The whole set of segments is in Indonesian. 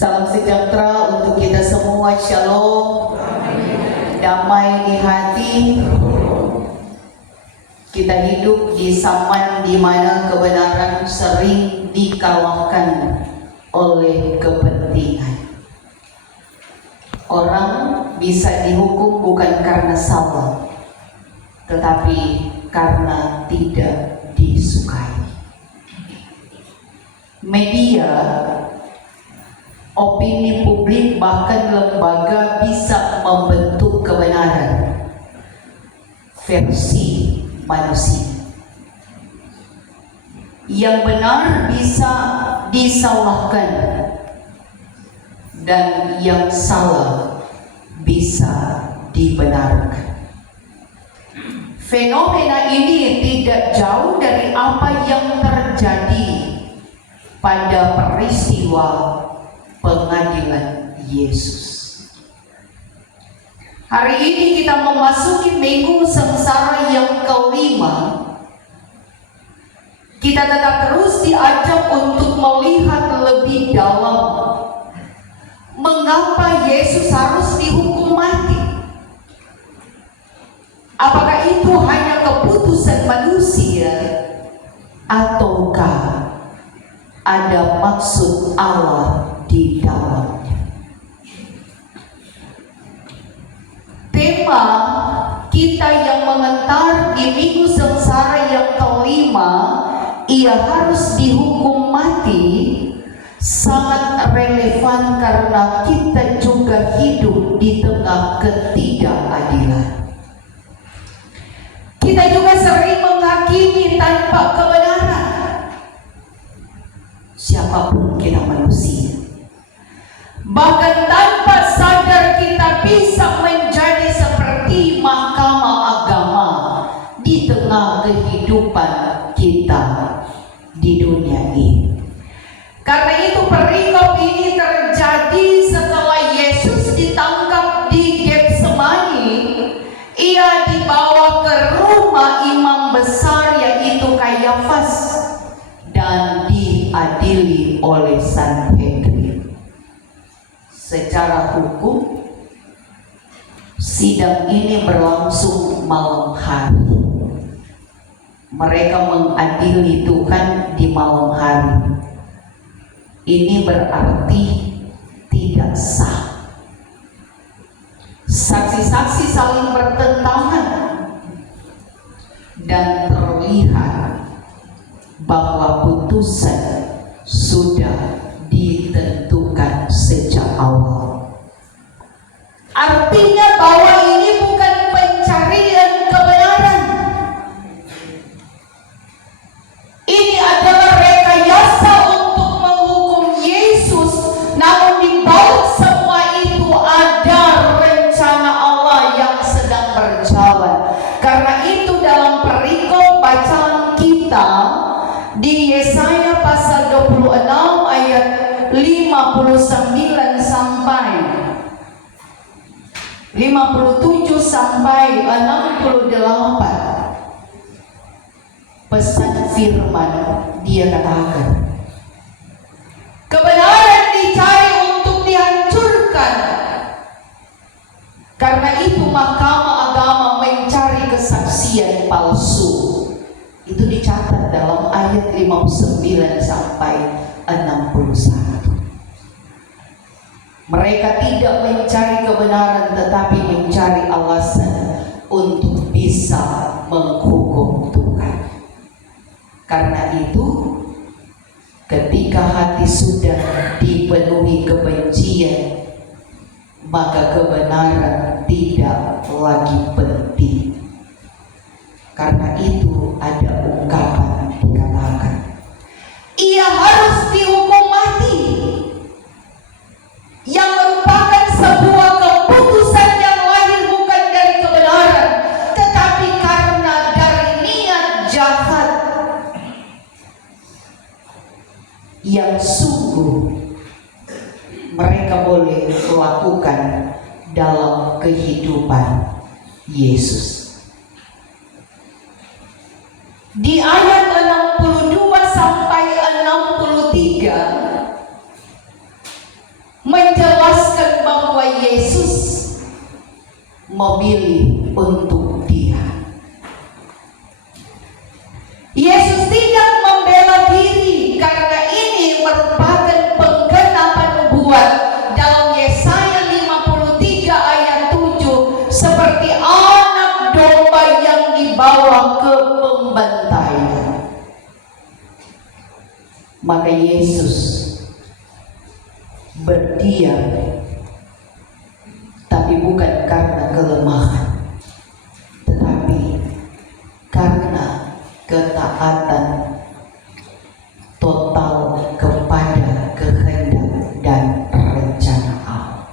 Salam sejahtera untuk kita semua. Shalom. Damai di hati. Kita hidup di zaman di mana kebenaran sering dikalahkan oleh kepentingan. Orang bisa dihukum bukan karena salah, tetapi karena tidak disukai. Media, opini publik, bahkan lembaga bisa membentuk kebenaran versi manusia. Yang benar bisa disalahkan dan yang salah bisa dibenarkan. Fenomena ini tidak jauh dari apa yang terjadi pada peristiwa pengadilan Yesus. Hari ini kita memasuki minggu sengsara yang kelima. Kita tetap terus diajak untuk melihat lebih dalam mengapa Yesus harus dihukum mati. Apakah itu hanya keputusan manusia ataukah ada maksud Allah di dalamnya? Tema kita yang mengentar di minggu sengsara yang kelima, ia harus dihukum mati, sangat relevan karena kita juga hidup di tengah ketidakadilan. Kita juga sering menghakimi tanpa kebenaran. Siapapun kita manusia, bahkan tanpa sadar kita bisa menjadi seperti mahkamah agama di tengah kehidupan kita di dunia ini. Karena itu perikop ini terjadi setelah Yesus ditangkap di Getsemani. Ia dibawa ke rumah imam besar yaitu Kayafas dan diadili oleh Sanhedrin. Secara hukum, sidang ini berlangsung malam hari. Mereka mengadili Tuhan di malam hari. Ini berarti tidak sah. Saksi-saksi saling bertentangan dan terlihat bahwa putusan sudah ditentukan sejak awal. Artinya bahwa ini bukan pencarian kebenaran. Ini adalah rekayasa untuk menghukum Yesus, namun di balik semua itu ada rencana Allah yang sedang berjalan. Karena itu dalam perikop bacaan kita di Yesaya pasal 26 ayat 59 sampai 57 sampai 68, pesan firman dia katakan, kebenaran dicari untuk dihancurkan. Karena itu mahkamah agama mencari kesaksian palsu. Itu dicatat dalam ayat 59 sampai 61. Mereka tidak mencari kebenaran tetapi mencari alasan untuk bisa menghukum Tuhan. Karena itu, ketika hati sudah dipenuhi kebencian, maka kebenaran tidak lagi penting. Karena itu ada ungkapan dikatakan, ia harus dihukum mati, yang merupakan sebuah keputusan yang lahir bukan dari kebenaran, tetapi karena dari niat jahat yang sungguh mereka boleh lakukan dalam kehidupan Yesus. Di ayat 62 sampai 63 memilih untuk Dia. Yesus tidak membela diri karena ini merupakan penggenapan nubuat dalam Yesaya 53 ayat 7, seperti anak domba yang dibawa ke pembantaian. Maka Yesus berdiam, tapi bukan karena kelemahan, tetapi karena ketaatan total kepada kehendak dan rencana Allah.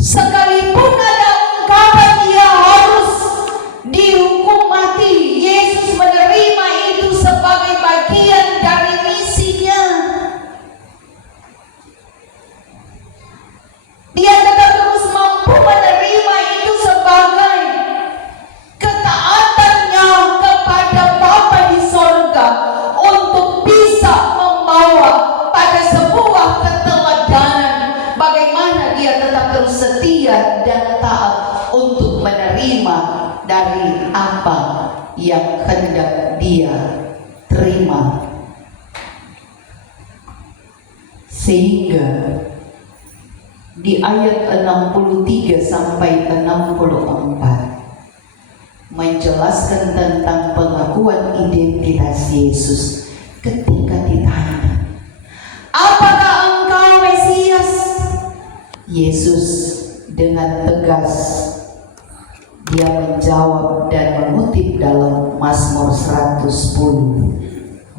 Sekalipun ada ungkapan Ia harus dihukum mati, Yesus menerima itu sebagai bagian dari misinya. Dia tetap terus mampu menerima itu sebagai ketaatannya kepada Bapa di sorga, untuk bisa membawa pada sebuah keteladanan bagaimana Dia tetap terus setia dan taat untuk menerima dari apa yang hendak Dia terima. Sehingga di ayat 63 sampai 64 menjelaskan tentang pengakuan identitas Yesus ketika ditanya, "Apakah engkau Mesias?" Yesus dengan tegas Dia menjawab dan mengutip dalam Mazmur 110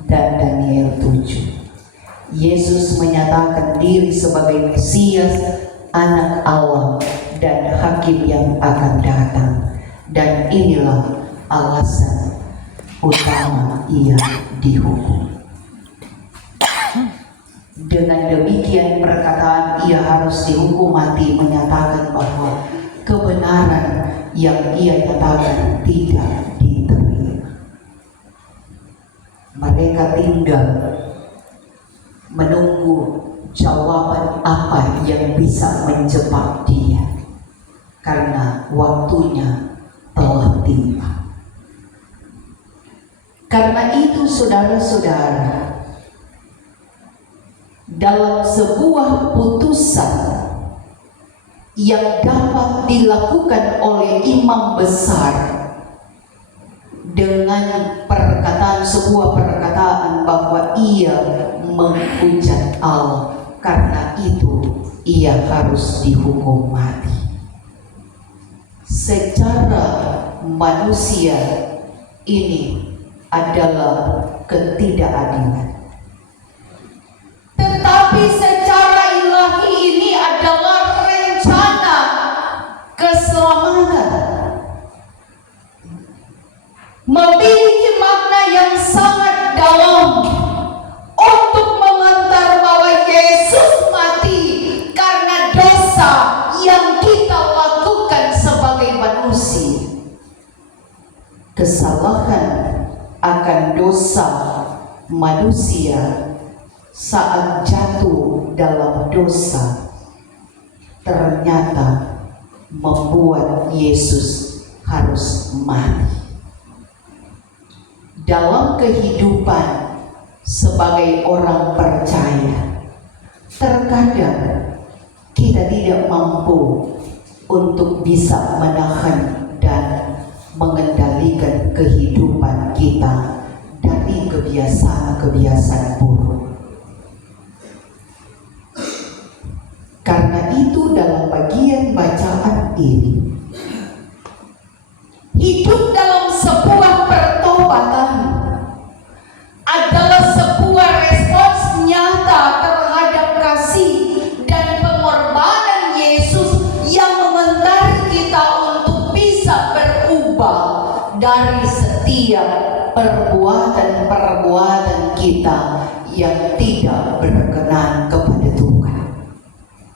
dan Daniel 7. Yesus menyatakan diri sebagai Mesias, Anak Allah dan Hakim yang akan datang. Dan inilah alasan utama Ia dihukum. Dengan demikian perkataan Ia harus dihukum mati menyatakan bahwa kebenaran yang Ia nyatakan tidak diterima. Mereka tinggal menunggu jawaban apa yang bisa menjebak Dia, karena waktunya telah tiba. Karena itu saudara-saudara, dalam sebuah putusan yang dapat dilakukan oleh imam besar dengan sebuah perkataan bahwa ia menghujat Allah, karena itu ia harus dihukum mati. Secara manusia ini adalah ketidakadilan, tetapi secara ilahi ini adalah rencana keselamatan, memiliki makna yang sangat dalam untuk mengantar bahwa Yesus mati karena dosa yang kita lakukan sebagai manusia. Kesalahan akan dosa manusia saat jatuh dalam dosa ternyata membuat Yesus harus mati. Dalam kehidupan sebagai orang percaya, terkadang kita tidak mampu untuk bisa menahan dan mengendalikan kehidupan kita dari kebiasaan-kebiasaan buruk. Karena itu dalam bagian bacaan ini, hidup dalam sebuah pertobatan adalah sebuah respons nyata terhadap kasih dan pengorbanan Yesus yang mengantar kita untuk bisa berubah dari setiap perbuatan-perbuatan kita yang tidak berkenan kepada Tuhan.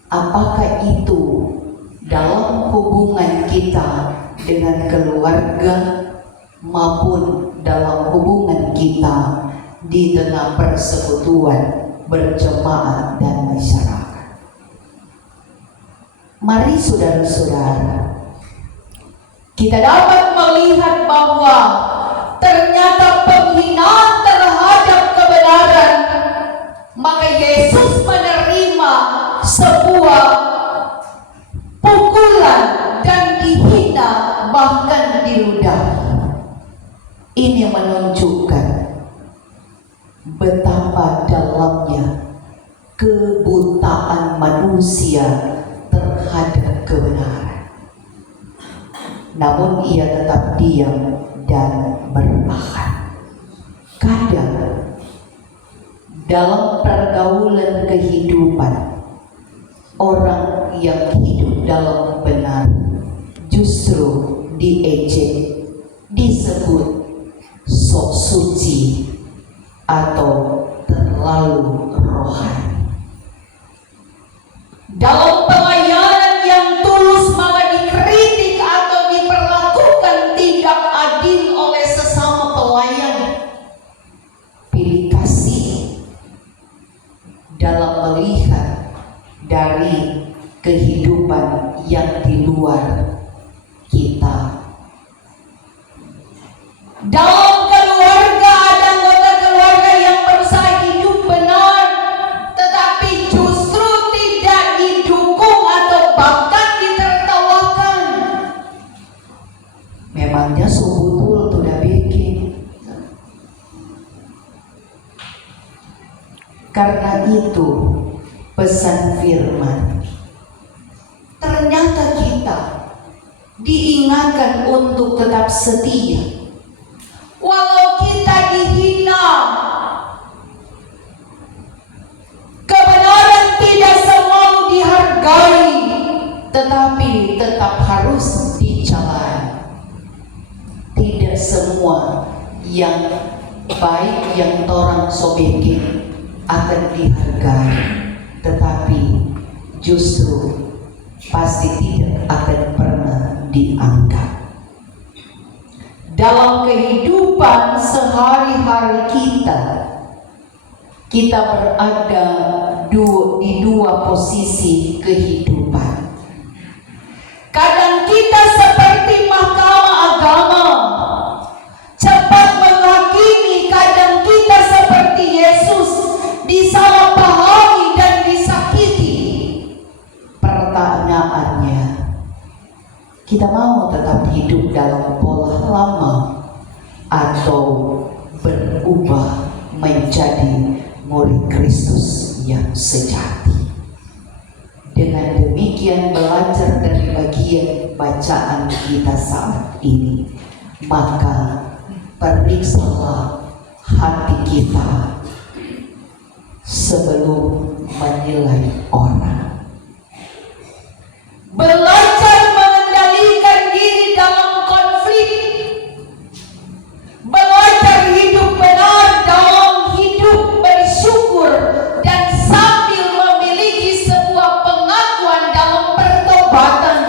Apakah itu dalam hubungan kita dengan keluarga maupun dalam hubungan kita di tengah persekutuan berjemaat dan masyarakat. Mari saudara-saudara, kita dapat melihat bahwa ternyata penghinaan terhadap kebenaran, maka Yesus menerima sebuah pukulan dan dihina, bahkan diludahi. Ini menunjukkan betapa dalamnya kebutaan manusia terhadap kebenaran. Namun ia tetap diam dan bertahan. Kadang dalam pergaulan kehidupan, orang yang hidup dalam benar justru diejek, disebut sok suci atau terlalu rohani. Dalam pelayanan yang tulus malah dikritik atau diperlakukan tidak adil oleh sesama pelayan. Pilih kasih dalam melihat dari kehidupan yang di luar kita. Dalam keluarga ada anggota keluarga yang berusaha hidup benar, tetapi justru tidak didukung atau bahkan ditertawakan. Memangnya sebetul sudah bikin. Karena itu pesan firman, ternyata kita diingatkan untuk tetap setia. Walau kita dihina, kebenaran tidak selalu dihargai, tetapi tetap harus dijalani. Tidak semua yang baik yang orang sobekin akan dihargai, tetapi justru pasti tidak akan pernah dianggap. Dalam kehidupan sehari-hari kita berada di dua posisi kehidupan. Kadang kita seperti mahkamah agama, cepat menghakimi. Kadang kita seperti Yesus, disalahpahami dan disakiti. Pertanyaannya, kita mau tetap hidup dalam pola lama atau berubah menjadi murid Kristus yang sejati? Dengan demikian, belajar dari bagian bacaan kita saat ini, maka periksalah hati kita sebelum menilai orang. Belajar mengendalikan diri dalam konflik, belajar hidup benar dalam hidup bersyukur, dan sambil memiliki sebuah pengakuan dalam pertobatan.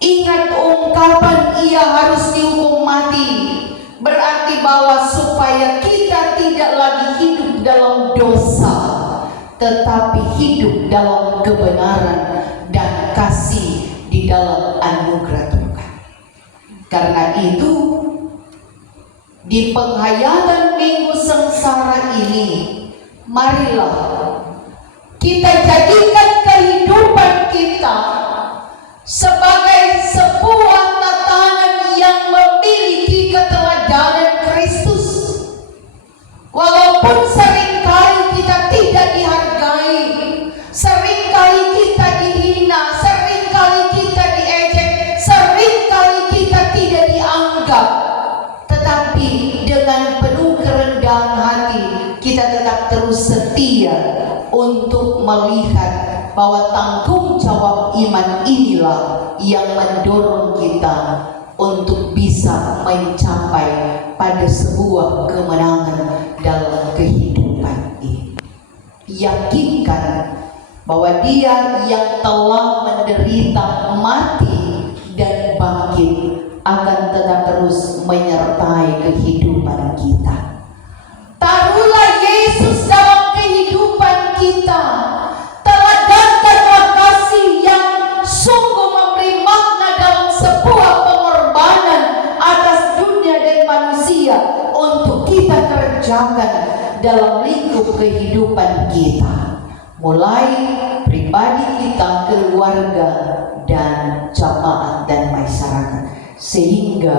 Ingat ungkapan ia harus dihukum mati, berarti bahwa supaya kita tidak lagi hidup dalam dosa, tetapi hidup dalam kebenaran dan kasih di dalam anugerah Tuhan. Karena itu, di penghayatan Minggu Sengsara ini, marilah kita jadikan kehidupan kita sebagai sebuah tatanan yang memiliki keteladanan Kristus. Walaupun seringkali kita tidak dihargai, seringkali kita dihina, seringkali kita diejek, seringkali kita tidak dianggap, tetapi dengan penuh kerendahan hati kita tetap terus setia untuk melihat bahwa tanggung jawab iman inilah yang mendorong kita untuk bisa mencapai pada sebuah kemenangan dalam kehidupan ini. Yakinkan bahwa Dia yang telah menderita, mati, dan bangkit akan tetap terus menyertai kehidupan kita. Taruhlah Yesus dalam kehidupan kita. Teladankanlah kasih yang sungguh memberi makna dalam lingkup kehidupan kita, mulai pribadi kita, keluarga, dan jamaat dan masyarakat, sehingga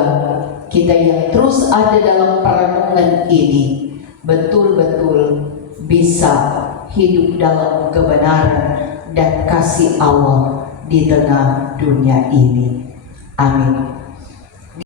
kita yang terus ada dalam perenungan ini betul-betul bisa hidup dalam kebenaran dan kasih Allah di tengah dunia ini. Amin.